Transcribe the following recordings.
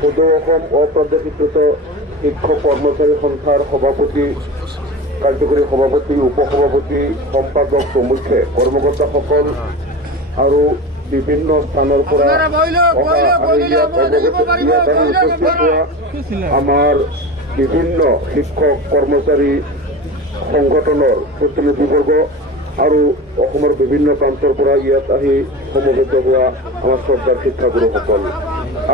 সদৌ অসম অপ্ৰাদেশিকৃত শিক্ষক কৰ্মচাৰী সন্থাৰ সভাপতি, কাৰ্যকৰী সভাপতি, উপসভাপতি, সম্পাদক প্ৰমুখ্যে কৰ্মকৰ্তাসকল আৰু বিভিন্ন স্থানৰ পৰা আমাৰ বিভিন্ন শিক্ষক কৰ্মচাৰী সংগঠনৰ প্ৰতিনিধিবৰ্গ আৰু অসমৰ বিভিন্ন প্ৰান্তৰ পৰা ইয়াত আহি সমবেত হোৱা আমাৰ শ্ৰদ্ধাৰ শিক্ষাগুৰুসকল,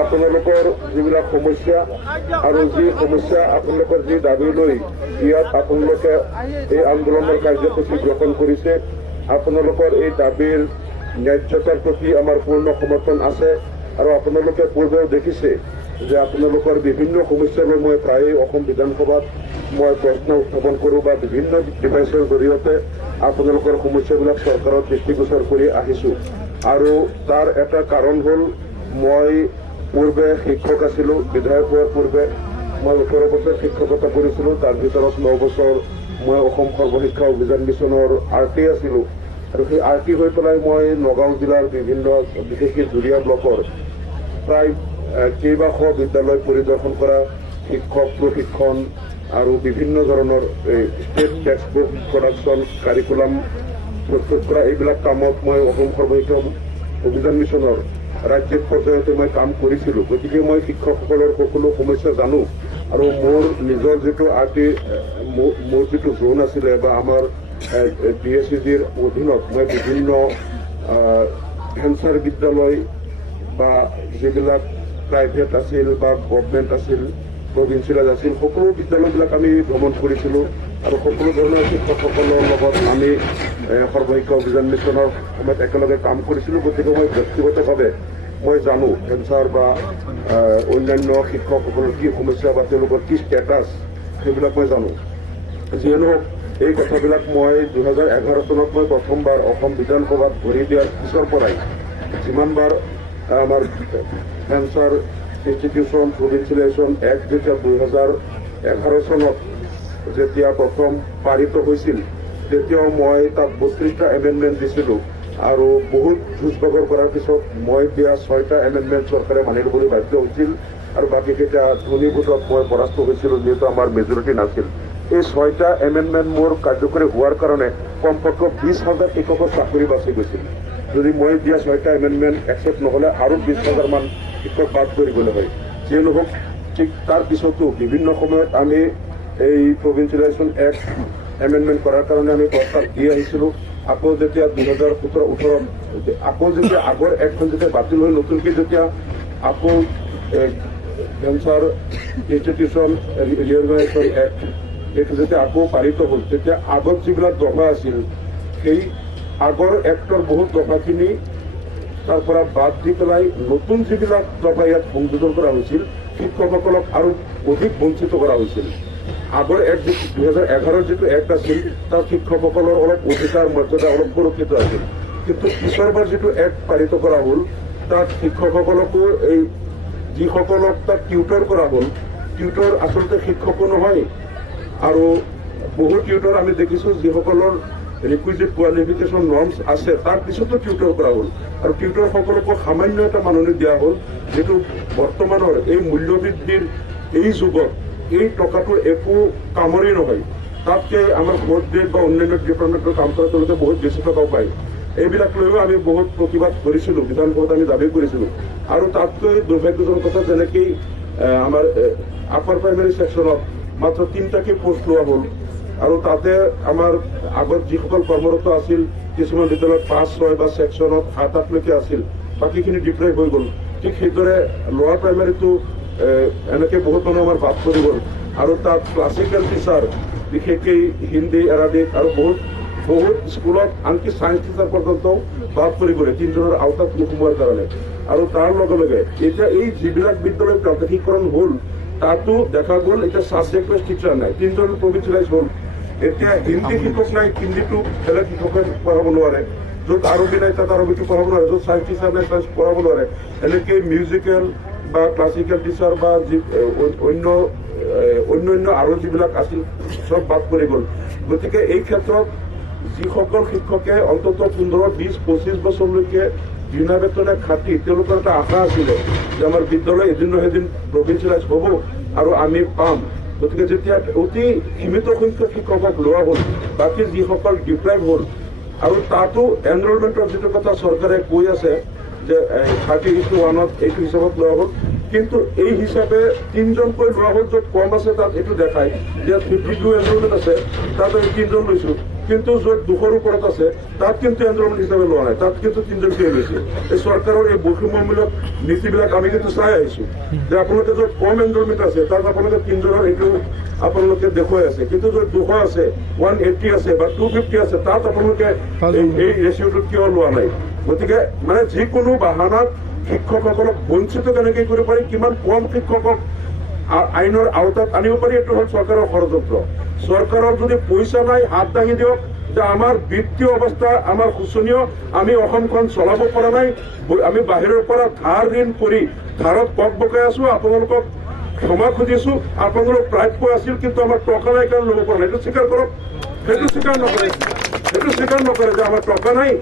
আপোনালোকৰ যিবিলাক সমস্যা আৰু যি সমস্যা আপোনালোকৰ যি দাবী লৈ ইয়াত আপোনালোকে এই আন্দোলনৰ কাৰ্যসূচী গ্ৰহণ কৰিছে, আপোনালোকৰ এই দাবীৰ ন্যায্যতাৰ প্ৰতি আমাৰ পূৰ্ণ সমৰ্থন আছে। আৰু আপোনালোকে পূৰ্বেও দেখিছে যে আপোনালোকৰ বিভিন্ন সমস্যা লৈ মই প্ৰায়ে অসম বিধানসভাত মই প্ৰশ্ন উত্থাপন কৰোঁ বা বিভিন্ন ডিভাইচৰ জৰিয়তে আপোনালোকৰ সমস্যাবিলাক চৰকাৰৰ দৃষ্টিগোচৰ কৰি আহিছোঁ। আৰু তাৰ এটা কাৰণ হ'ল মই পূৰ্বে শিক্ষক আছিলোঁ, বিধায়ক হোৱাৰ পূৰ্বে মই 18 বছৰ শিক্ষকতা কৰিছিলোঁ, তাৰ ভিতৰত 9 বছৰ মই অসম সৰ্বশিক্ষা অভিযান মিছনৰ RT আছিলোঁ। আৰু সেই RT হৈ পেলাই মই নগাঁও জিলাৰ বিভিন্ন বিশেষকৈ জুৰীয়া ব্লকৰ প্ৰায় কেইবাশ বিদ্যালয় পৰিদৰ্শন কৰা, শিক্ষক প্ৰশিক্ষণ আৰু বিভিন্ন ধৰণৰ state text book production, curriculum প্ৰস্তুত কৰা এইবিলাক কামত মই অসম সৰ্বশিক্ষা অভিযান মিছনৰ ৰাজ্যিক পৰ্যায়তে মই কাম কৰিছিলোঁ। গতিকে মই শিক্ষকসকলৰ সকলো সমস্যা জানো। আৰু মোৰ নিজৰ যিটো RT মোৰ যিটো জোন আছিলে বা আমাৰ DSCGৰ অধীনত মই বিভিন্ন ভেঞ্চাৰ বিদ্যালয় বা যিবিলাক প্ৰাইভেট আছিল বা গভৰ্ণমেণ্ট আছিল, প্ৰভিন্সিয়েল আছিল, সকলো বিদ্যালয়বিলাক আমি ভ্ৰমণ কৰিছিলোঁ। আৰু সকলো ধৰণৰ শিক্ষকসকলৰ লগত আমি সৰ্বশিক্ষা অভিযান মিছনৰ সময়ত একেলগে কাম কৰিছিলোঁ। গতিকে মই ব্যক্তিগতভাৱে মই জানো ভেঞ্চাৰ বা অন্যান্য শিক্ষকসকলৰ কি সমস্যা বা তেওঁলোকৰ কি ষ্টেটাছ সেইবিলাক মই জানো। যিয়ে নহওক এই কথাবিলাক মই 2011 চনত মই প্ৰথমবাৰ অসম বিধানসভাত ভৰি দিয়াৰ পিছৰ পৰাই যিমানবাৰ আমাৰ ভেঞ্চাৰ ইনষ্টিটিউশ্যন প্ৰভিন্সিয়েলাইজেশ্যন এক্ট যেতিয়া 2011 চনত যেতিয়া প্ৰথম পাৰিত হৈছিল, তেতিয়াও মই তাত 32টা এমেণ্ডমেণ্ট দিছিলোঁ। আৰু বহুত যুঁজ-বাগৰ কৰাৰ পিছত মই দিয়া 6টা এমেণ্ডমেণ্ট চৰকাৰে মানি ল'বলৈ বাধ্য হৈছিল। আৰু বাকীকেইটা ধ্বনি ভোটত মই পৰাস্ত হৈছিলোঁ, যিহেতু আমাৰ মেজৰিটি নাছিল। এই 6টা এমেণ্ডমেণ্ট মোৰ কাৰ্যকৰী হোৱাৰ কাৰণে কমপক্ষে 20,000 শিক্ষকৰ চাকৰি বাচি গৈছিল। যদি মই দিয়া 6টা এমেণ্ডমেণ্ট একচেপ্ট নহ'লে আৰু 20,000 মান শিক্ষক বাদ কৰি গ'লে হয়। যিয়ে নহওক ঠিক তাৰ পিছতো বিভিন্ন সময়ত আমি এই প্ৰভিন্সিয়েলাইজেশ্যন এক্ট এমেণ্ডমেণ্ট কৰাৰ কাৰণে আমি প্ৰস্তাৱ দি আহিছিলোঁ। আকৌ যেতিয়া 2017-18 আকৌ যেতিয়া আগৰ এক্টখন যেতিয়া বাতিল হৈ নতুনকৈ যেতিয়া আকৌ ভেঞ্চাৰ ইনষ্টিটিউশ্যন ৰিঅৰ্গেনাইজেশ্যন এক্ট এইটো যেতিয়া আকৌ পাৰিত হ'ল, তেতিয়া আগত যিবিলাক দফা আছিল সেই আগৰ এক্টৰ বহুত দফাখিনি তাৰ পৰা বাদ দি পেলাই নতুন যিবিলাক দফা ইয়াত সংযোজন কৰা হৈছিল, শিক্ষকসকলক আৰু অধিক বঞ্চিত কৰা হৈছিল। আগৰ এক্ট 2011 যিটো এক্ট আছিল তাত শিক্ষকসকলৰ অলপ অধিকাৰ মৰ্যাদা অলপ সুৰক্ষিত আছিল। কিন্তু পিছৰবাৰ যিটো এক্ট পাৰিত কৰা হ'ল তাত শিক্ষকসকলকো এই যিসকলক তাত টিউটৰ কৰা হ'ল, টিউটৰ আচলতে শিক্ষকো নহয়। আৰু বহু টিউটৰ আমি দেখিছোঁ যিসকলৰ ৰিকুইজিট কোৱালিফিকেশ্যন নৰ্মছ আছে তাৰ পিছতো টিউটৰ কৰা হ'ল। আৰু টিউটৰসকলকো সামান্য এটা মাননি দিয়া হ'ল, যিটো বৰ্তমানৰ এই মূল্যবৃদ্ধিৰ এই যুগত এই টকাটো একো কামৰেই নহয়। তাতকৈ আমাৰ ফ'ৰ্থ গ্ৰেড বা অন্যান্য ডিপাৰ্টমেণ্টৰ কাম কৰা তেওঁলোকে বহুত বেছি টকাও পায়। এইবিলাক লৈও আমি বহুত প্ৰতিবাদ কৰিছিলোঁ, বিধানসভাত আমি দাবী কৰিছিলোঁ। আৰু তাতকৈ দুৰ্ভাগ্যজনক কথা, যেনেকৈ আমাৰ আপাৰ প্ৰাইমেৰী ছেকশ্যনত মাত্ৰ 3টাকে পোষ্ট লোৱা হ'ল। আৰু তাতে আমাৰ আগত যিসকল কৰ্মৰত আছিল কিছুমান বিদ্যালয়ত 5, 6 বা ছেকশ্যনত 7, 8লৈকে আছিল, বাকীখিনি ডিপ্লয় হৈ গ'ল। ঠিক সেইদৰে লোৱাৰ প্ৰাইমেৰীটো এনেকৈ বহুত মানুহ আমাৰ বাদ পৰি গ'ল। আৰু তাত ক্লাছিকেল টিচাৰ বিশেষকৈ হিন্দী, এৰাবিক আৰু বহুত স্কুলত আনকি ছায়েন্স টিচাৰ পৰ্যন্তও বাদ পৰি গ'লে 3জনৰ আওতাত নোসোমোৱাৰ কাৰণে। আৰু তাৰ লগে লগে এতিয়া এই যিবিলাক বিদ্যালয় প্ৰাদেশিকৰণ হ'ল তাতো দেখা গ'ল এতিয়া ছাবজেক্ট ৱাইজ টিচাৰ নাই, 3জন প্ৰভিন্সিয়েলাইজ হ'ল। এতিয়া হিন্দী শিক্ষক নাই, হিন্দীটো বেলেগ শিক্ষকে পঢ়াব নোৱাৰে। য'ত আৰবী নাই তাত আৰবীটো পঢ়াব নোৱাৰে, য'ত ছায়েন্স টিচাৰ নাই ছায়েন্স পঢ়াব নোৱাৰে। এনেকৈ মিউজিকেল বা ক্লাছিকেল টিচাৰ বা অন্যান্য আৰু যিবিলাক আছিল চব বাদ পৰি গ'ল। গতিকে এই ক্ষেত্ৰত যিসকল শিক্ষকে অন্ততঃ 15, 20, 25 বছৰলৈকে বিনা বেতনে খাটি তেওঁলোকৰ এটা আশা আছিলে যে আমাৰ বিদ্যালয় এদিন নহয় এদিন প্ৰভিন্সিয়েলাইজ হ'ব আৰু আমি পাম। গতিকে যেতিয়া অতি সীমিত সংখ্যক শিক্ষকক লোৱা হ'ল, বাকী যিসকল ডিপ্ৰাইভ হ'ল, আৰু তাতো এনৰলমেণ্টৰ যিটো কথা চৰকাৰে কৈ আছে যে 30:1 এইটো হিচাপত লোৱা হ'ল, কিন্তু এই হিচাপে 3জনকৈ লোৱা হ'ল। য'ত কম আছে তাত এইটো দেখায় যে 52 এনৰলমেণ্ট আছে, তাত আমি 3জন লৈছোঁ, কিন্তু য'ত 200ৰ ওপৰত আছে তাত কিন্তু এনৰলমেণ্ট হিচাপে লোৱা নাই, তাত কিন্তু 3জনকৈ লৈছে। এই চৰকাৰৰ এই বৈষম্যমূলক নীতিবিলাক আমি কিন্তু চাই আহিছোঁ যে আপোনালোকে য'ত কম এনৰলমেণ্ট আছে তাত আপোনালোকে 3জনৰ এইটো আপোনালোকে দেখুৱাই আছে, কিন্তু য'ত 200 আছে, 180 আছে বা 250 আছে তাত আপোনালোকে এই ৰেচিঅ'টো কিয় লোৱা নাই? গতিকে মানে যিকোনো বাহানাত শিক্ষকসকলক বঞ্চিত কেনেকৈ কৰিব পাৰি, কিমান কম শিক্ষকক আইনৰ আওতাত আনিব পাৰি, এইটো হ'ল চৰকাৰৰ ষড়যন্ত্ৰ। চৰকাৰৰ যদি পইচা নাই হাত দাঙি দিয়ক যে আমাৰ বিত্তীয় অৱস্থা আমাৰ শোচনীয়, আমি অসমখন চলাব পৰা নাই, আমি বাহিৰৰ পৰা ধাৰ ঋণ কৰি ধাৰত কক বকাই আছো, আপোনালোকক ক্ষমা খুজিছো, আপোনালোকৰ প্ৰাপ্য আছিল কিন্তু আমাৰ টকা নাই কাৰণে ল'ব পৰা নাই। এইটো স্বীকাৰ কৰক। সেইটো স্বীকাৰ নকৰে যে আমাৰ টকা নাই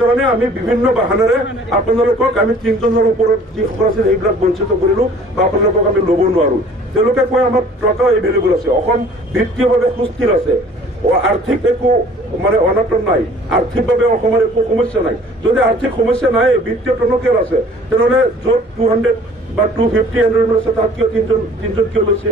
কাৰণে আমি বিভিন্ন বাহানেৰে আপোনালোকক আমি 3জনৰ ওপৰত যিসকল আছিল সেইবিলাক বঞ্চিত কৰিলো বা আপোনালোকক আমি ল'ব নোৱাৰো। তেওঁলোকে কয় আমাৰ টকা এভেইলেবল আছে, অসম বিত্তীয়ভাৱে সুস্থিৰ আছে, আৰ্থিক একো মানে অনাটন নাই, আৰ্থিকভাৱে অসমৰ একো সমস্যা নাই। যদি আৰ্থিক সমস্যা নাই, বিত্তীয় টনকিয়াল আছে, তেনেহ'লে য'ত 200 বা 250 এনৰলমেণ্ট আছে তাত কিয় 3জন কিয় লৈছে?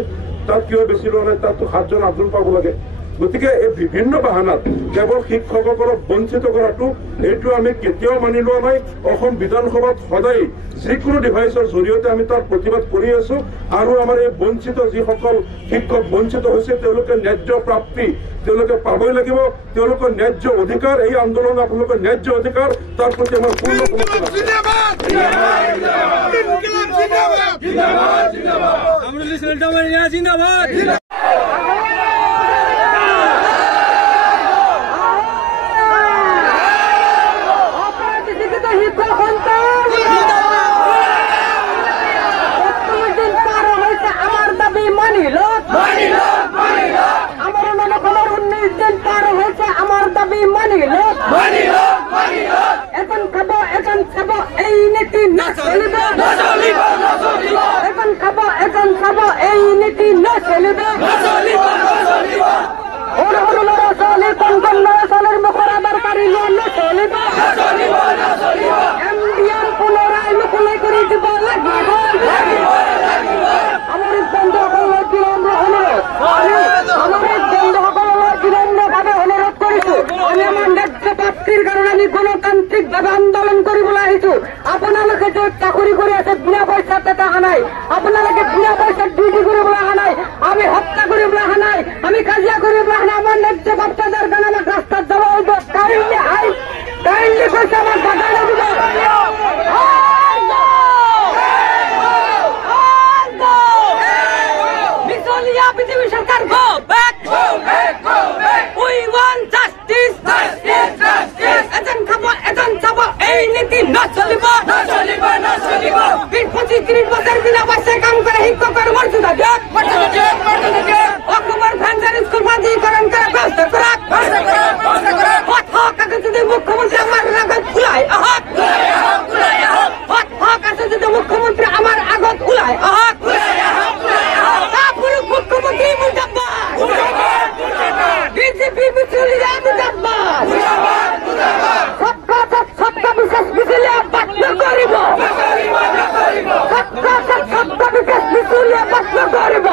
তাত কিয় বেছি লোৱা নাই? তাততো 7জন 8জন পাব লাগে। গতিকে এই বিভিন্ন বাহানাত কেৱল শিক্ষকসকলক বঞ্চিত কৰাটো এইটো আমি কেতিয়াও মানি লোৱা নাই। অসম বিধানসভাত সদায় যিকোনো ডিভাইচৰ জৰিয়তে আমি তাৰ প্ৰতিবাদ কৰি আছো, আৰু আমাৰ এই বঞ্চিত যিসকল শিক্ষক বঞ্চিত হৈছে তেওঁলোকে ন্যায্য প্ৰাপ্তি তেওঁলোকে পাবই লাগিব, তেওঁলোকৰ ন্যায্য অধিকাৰ, এই আন্দোলন আপোনালোকৰ ন্যায্য অধিকাৰ, তাৰ প্ৰতি আমাৰ পূৰ্ণ সমৰ্থন আছে। গণতান্ত্ৰিকভাৱে আন্দোলন কৰিবলৈ আহিছো। আপোনালোকে য'ত চাকৰি কৰি আছে বিনা পইচাত এটা অহা নাই, আপোনালোকে বিনা পইচাত ডিউটি কৰিবলৈ অহা নাই, আমি হত্যা কৰিবলৈ অহা নাই, আমি কাজিয়া কৰিবলৈ অহা নাই। আমাৰ ন্যায্য প্ৰাপ্ত যাৰ কাৰণে আমাক ৰাস্তাত যাব হইব, কাইণ্ডলি কৈছে আমাক বাধা লাগিব। বিজেপি সরকার গো ব্যাক, উই ওয়ান্ট জাস্টিস, এজন খাব এই নীতি না চলিব। 20-25-30 বছর বিনা পয়সায় কাম করে শিক্ষকের মর্যাদা দিয়ক। অক্টোবর ভ্যানসার স্কুল বাতিলকরণ করে ব্যবস্থা করাক। কাছে যদি মুখ্যমন্ত্রী আমার আগত উলায় আহক, কাছে যদি মুখ্যমন্ত্রী আমার আগত উলায় আহক, মুখ্যমন্ত্রী মুর্দাবাদ, বিজেপি মিছিলিয়া মুর্দাবাদ, সবকা বিশেষ মিছিলিয়া বাতিল করিব, সবকা বিশেষ মিছিলিয়া বাতিল করিব।